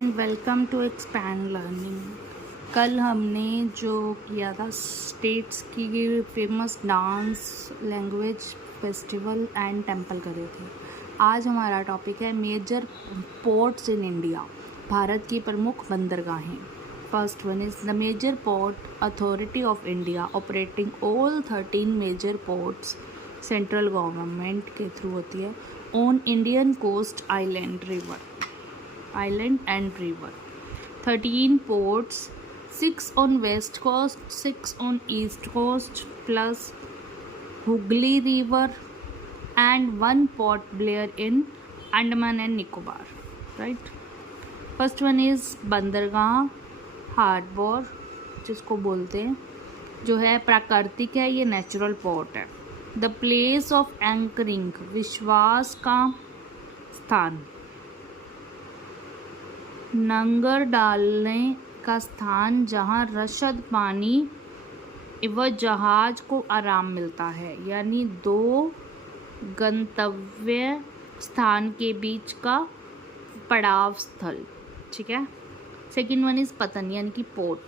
Welcome to expand learning. कल हमने जो किया था स्टेट्स की famous dance, language, festival and temple करे थे। आज हमारा टॉपिक है major ports in India, Bharat की प्रमुख बंदरगाहें। First one is the major port authority of India operating all 13 major ports, central government के थ्रू होती है, on Indian coast island and river. 13 ports, 6 on west coast, 6 on east coast, plus Hooghly river and 1 Port Blair in Andaman and Nicobar. Right? First one is बंदरगाह, harbour जिसको बोलते हैं, जो है प्राकृतिक है, ये नेचुरल पोर्ट है। द प्लेस ऑफ एंकरिंग, विश्वास का स्थान, नंगर डालने का स्थान जहाँ रसद पानी व जहाज को आराम मिलता है, यानी दो गंतव्य स्थान के बीच का पड़ाव स्थल। ठीक है। सेकेंड वन इज़ पतन, यानी कि पोर्ट।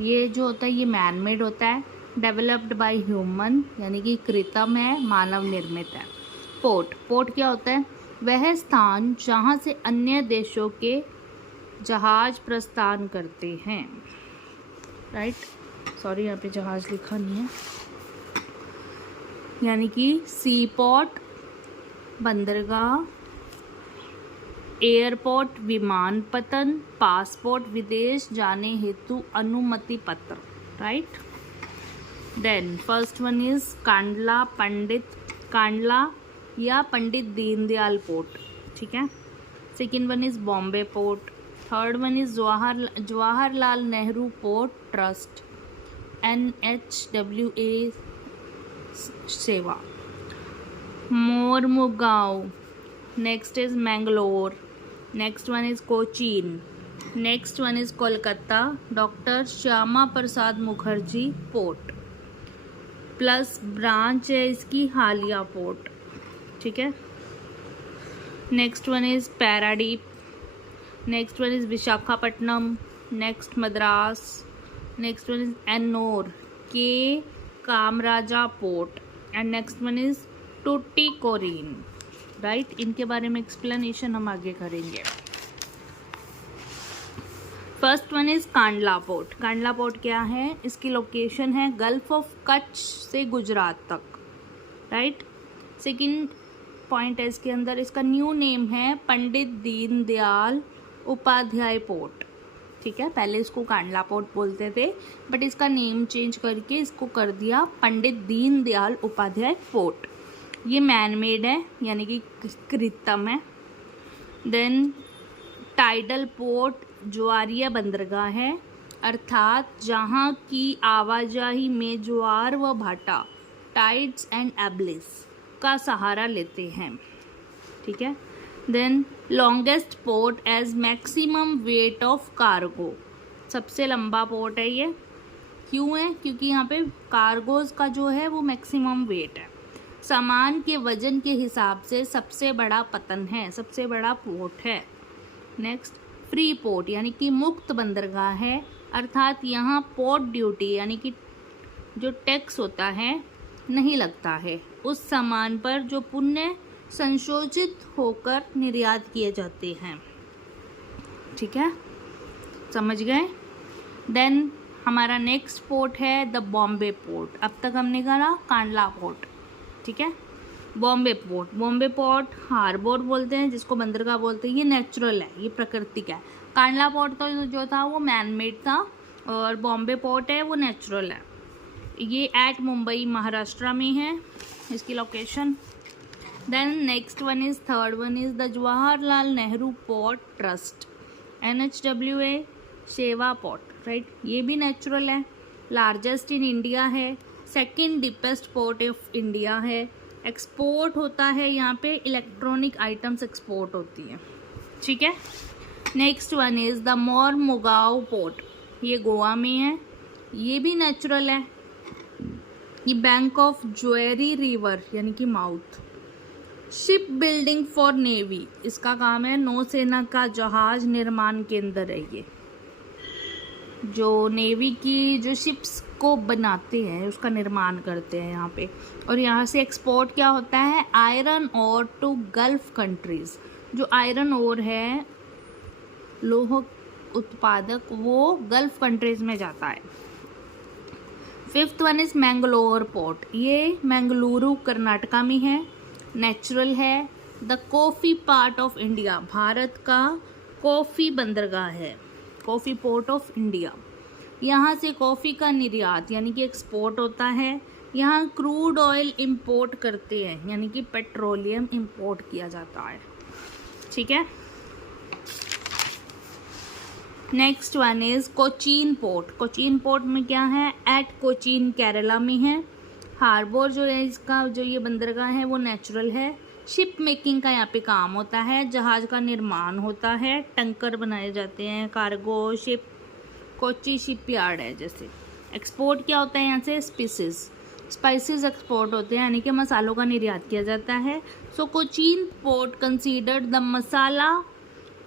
ये जो होता है ये मैन मेड होता है, डेवलप्ड बाय ह्यूमन, यानी कि कृत्रिम है, मानव निर्मित है। पोर्ट क्या होता है? वह स्थान जहाँ से अन्य देशों के जहाज प्रस्थान करते हैं। राइट, सॉरी यहाँ पे जहाज लिखा नहीं है, यानी कि सी पोर्ट, बंदरगाह, एयरपोर्ट, विमानपत्तन, पासपोर्ट, विदेश जाने हेतु अनुमति पत्र। Right. Then first one is Kandla या पंडित दीनदयाल पोर्ट। ठीक है। Second one is Bombay port. Third one is Jawaharlal Nehru port trust, NHWA Sheva. Mormugao, next is Mangalore, next one is Cochin, next one is Kolkata, doctor Shyama Prasad Mukherjee port, plus branch है इसकी हालिया पोर्ट। ठीक है। Next one is पैराडीप, next one is Visakhapatnam, next Madras, next one is Ennore के Kamaraja port, and next one is Tuticorin. Right, इनके बारे में explanation हम आगे करेंगे। First one is Kandla port. Kandla port क्या है? इसकी लोकेशन है गल्फ ऑफ कच्छ से गुजरात तक। राइट। सेकेंड पॉइंट है इसके अंदर, इसका न्यू नेम है पंडित दीनदयाल उपाध्याय पोर्ट। ठीक है, पहले इसको कांडला पोर्ट बोलते थे, बट इसका नेम चेंज करके इसको कर दिया पंडित दीनदयाल उपाध्याय पोर्ट। ये मैन मेड है, यानी कि कृत्रिम है। देन टाइडल पोर्ट ज्वारीय बंदरगाह है, अर्थात जहाँ की आवाजाही में ज्वार व भाटा, टाइड्स एंड एब्लिस का सहारा लेते हैं। ठीक है। Then longest port as maximum weight of cargo, सबसे लंबा पोर्ट है ये। क्यों है? क्योंकि यहाँ पे कार्गोज का जो है वो मैक्सिमम वेट है। सामान के वजन के हिसाब से सबसे बड़ा पतन है, सबसे बड़ा पोर्ट है। नेक्स्ट फ्री पोर्ट, यानी कि मुक्त बंदरगाह है, अर्थात यहाँ पोर्ट ड्यूटी यानी कि जो टैक्स होता है नहीं लगता है उस सामान पर जो पुण्य संशोधित होकर निर्यात किए जाते हैं। ठीक है, समझ गए? देन हमारा नेक्स्ट पोर्ट है द बॉम्बे पोर्ट। अब तक हमने करा कांडला पोर्ट। ठीक है। बॉम्बे पोर्ट हार्बर बोलते हैं, जिसको बंदरगाह बोलते हैं। ये नेचुरल है, ये प्राकृतिक है। कांडला पोर्ट तो जो था वो मैन मेड था, और बॉम्बे पोर्ट है वो नेचुरल है। ये एट मुंबई महाराष्ट्र में है इसकी location. Then next one is third one is the Jawaharlal Nehru port trust, NHWA Sheva port. Right, ये भी नेचुरल है, लार्जेस्ट इन इंडिया है, second deepest port of India है। एक्सपोर्ट होता है यहाँ पे, इलेक्ट्रॉनिक आइटम्स एक्सपोर्ट होती है। ठीक है। Next one is the Mormugao port, ये गोवा में है, ये भी नेचुरल है। ये बैंक ऑफ ज्वेरी रिवर यानी कि mouth, ship building for navy, इसका काम है नौसेना का जहाज निर्माण केंद्र है ये, जो नेवी की जो शिप्स को बनाते हैं उसका निर्माण करते हैं यहाँ पे। और यहाँ से एक्सपोर्ट क्या होता है, iron ore to gulf countries, जो आयरन ओर है लोह उत्पादक वो गल्फ कंट्रीज में जाता है। Fifth one is Mangalore port, ये मैंगलुरु कर्नाटका में है, नेचुरल है। The coffee port of India, Bharat का कॉफ़ी बंदरगाह है, कॉफ़ी पोर्ट ऑफ इंडिया। यहाँ से कॉफ़ी का निर्यात यानी कि एक्सपोर्ट होता है। यहाँ क्रूड ऑयल इंपोर्ट करते हैं यानी कि पेट्रोलियम इंपोर्ट किया जाता है, ठीक है। Next one is Cochin port, Cochin port में क्या है, एट कोचीन केरला में है। हार्बर जो है इसका, जो ये बंदरगाह है वो नेचुरल है। शिप मेकिंग का यहाँ पे काम होता है, जहाज का निर्माण होता है, टंकर बनाए जाते हैं, cargo ship, Kochi ship yard है जैसे। एक्सपोर्ट क्या होता है यहाँ से, स्पाइसेस एक्सपोर्ट होते हैं यानी कि मसालों का निर्यात किया जाता है। So Cochin port considered the masala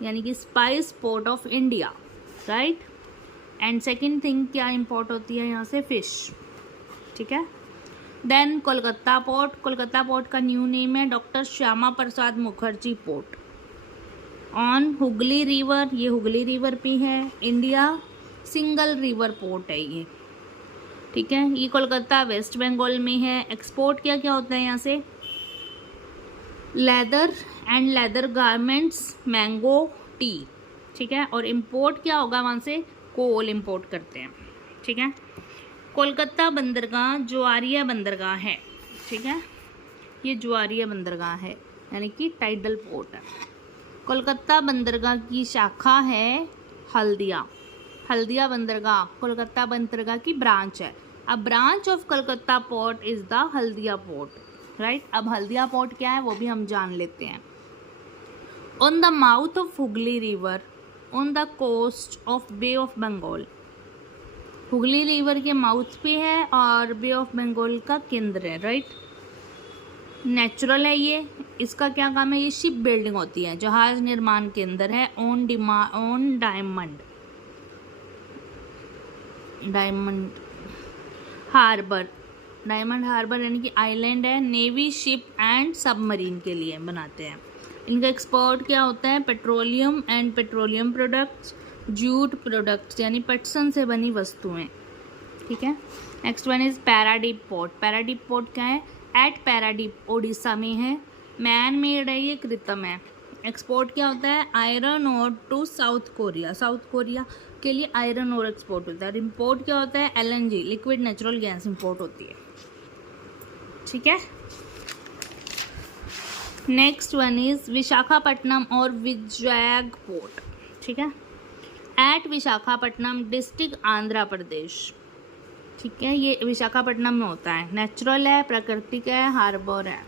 यानी कि spice port of India, right. And second thing क्या इम्पोर्ट होती है यहाँ से, फिश, ठीक है। Then Kolkata port, Kolkata port का न्यू नेम है doctor Shyama Prasad Mukherjee port on Hooghly river, ये हुगली रिवर पे है। इंडिया सिंगल रिवर पोर्ट है ये, ठीक है। ये कोलकाता वेस्ट बंगाल में है। एक्सपोर्ट क्या क्या होता है यहाँ से, leather and leather garments, mango, T, ठीक है। और इम्पोर्ट क्या होगा वहाँ से, कोल इम्पोर्ट करते हैं, ठीक है। कोलकाता बंदरगाह ज्वारिया बंदरगाह है, ठीक है। ये ज्वारिया बंदरगाह है यानी कि टाइडल पोर्ट है। कोलकाता बंदरगाह की शाखा है हल्दिया, हल्दिया बंदरगाह कोलकाता बंदरगाह की ब्रांच है। अब branch of Kolkata port is the Haldia port, right. अब हल्दिया पोर्ट क्या है वो भी हम जान लेते हैं। On the mouth of Hooghly river on the coast of bay of Bengal, Hooghly river के माउथ पे है और बे ऑफ बंगाल का केंद्र है, राइट। नेचुरल है ये, इसका क्या काम है, ये शिप बिल्डिंग होती है, जहाज निर्माण केंद्र है। On Diamond Harbour, Diamond Harbour यानी कि आइलैंड है, नेवी शिप एंड सबमरीन के लिए बनाते हैं। इनका एक्सपोर्ट क्या होता है, petroleum and petroleum products, jute products यानी पटसन से बनी वस्तुएं, ठीक है। Next one is Paradip port, Paradip port क्या है, एट पैराडीप ओडिशा में है। मैन मेड है ये, कृत्रिम है। एक्सपोर्ट क्या होता है, iron ore to South Korea, South Korea के लिए आयरन ओर एक्सपोर्ट होता है। इम्पोर्ट क्या होता है, LNG liquid natural gas import होती है, ठीक है। नेक्स्ट वन इज विशाखापट्टनम और विजयग पोर्ट, ठीक है, एट विशाखापट्टनम डिस्ट्रिक्ट आंध्र प्रदेश, ठीक है। ये विशाखापट्टनम में होता है, नेचुरल है, प्राकृतिक है, हार्बर है।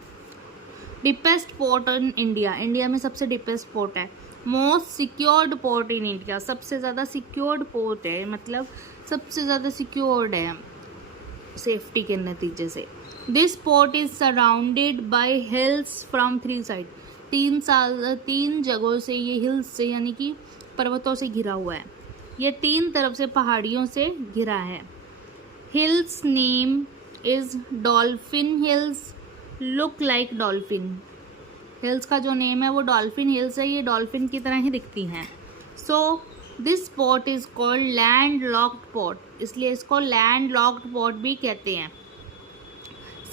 Deepest port in India, India में सबसे डीपेस्ट पोर्ट है। Most secured port in India, सबसे ज़्यादा सिक्योर्ड पोर्ट है, मतलब सबसे ज़्यादा सिक्योर्ड है सेफ्टी के नतीजे से। This port is surrounded by hills from 3 side, 3 जगहों से ये हिल्स से यानी कि पर्वतों से घिरा हुआ है। ये 3 तरफ से पहाड़ियों से घिरा है। Hills name is dolphin hills, look like dolphin, hills का जो नेम है वो डॉल्फिन हिल्स है, ये डॉल्फिन की तरह ही दिखती हैं। So this port is called land locked port, इसलिए इसको लैंड लॉक्ड पोर्ट भी कहते हैं।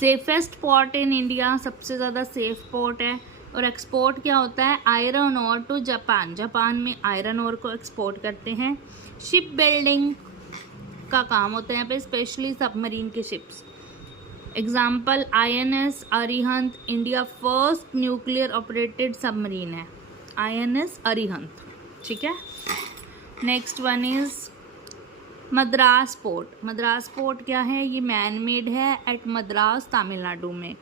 सेफेस्ट पोर्ट इन इंडिया, सबसे ज़्यादा सेफ पोर्ट है। और एक्सपोर्ट क्या होता है, iron ore to Japan, Japan में आयरन ओर को एक्सपोर्ट करते हैं। शिप बिल्डिंग का काम होता है यहाँ पे, स्पेशली सबमरीन के ships. Example INS Arihant, India first nuclear operated submarine है INS अरिहंत, ठीक है। Next one is Madras port, Madras port क्या है, ये मैन मेड है एट मद्रास तमिलनाडु में।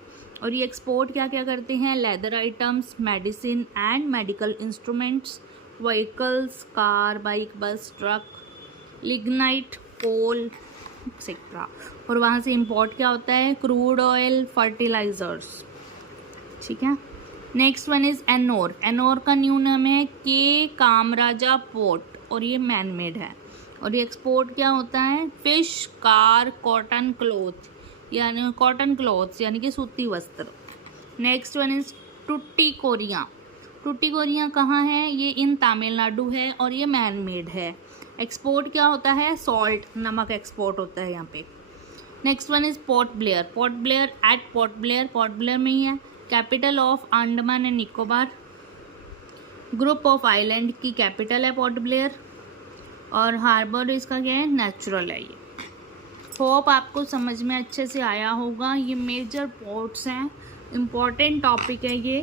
और ये एक्सपोर्ट क्या क्या करते हैं, leather items, medicine and medical instruments, vehicles, car, bike, बस, ट्रक, लिग्नाइट, कोल एक्सेट्रा। और वहाँ से इंपोर्ट क्या होता है, क्रूड ऑयल, फर्टिलाइजर्स, ठीक है। Next one is Ennore. Ennore का न्यू नाम है के कामराजा पोर्ट और ये मैन मेड है। और ये एक्सपोर्ट क्या होता है, फिश, कार, कॉटन क्लॉथ यानी कॉटन क्लॉथ्स यानी कि सूती वस्त्र। Next one is Tuticorin. Tuticorin कहाँ है, ये इन तमिलनाडु है और ये मैन मेड है। एक्सपोर्ट क्या होता है, सॉल्ट, नमक एक्सपोर्ट होता है यहाँ पे। Next one is Port Blair. Port Blair at Port Blair में ही है। Capital of Andaman and Nicobar, group of island की कैपिटल है पोर्ट ब्लेयर। और हार्बर इसका क्या है, नेचुरल है ये। होप आपको समझ में अच्छे से आया होगा। ये मेजर पोर्ट्स हैं, इम्पॉर्टेंट टॉपिक है ये,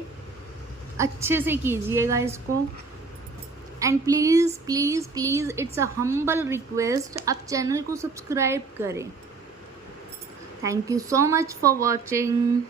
अच्छे से कीजिएगा इसको। And please please please it's a humble request, आप चैनल को सब्सक्राइब करें। Thank you so much for watching.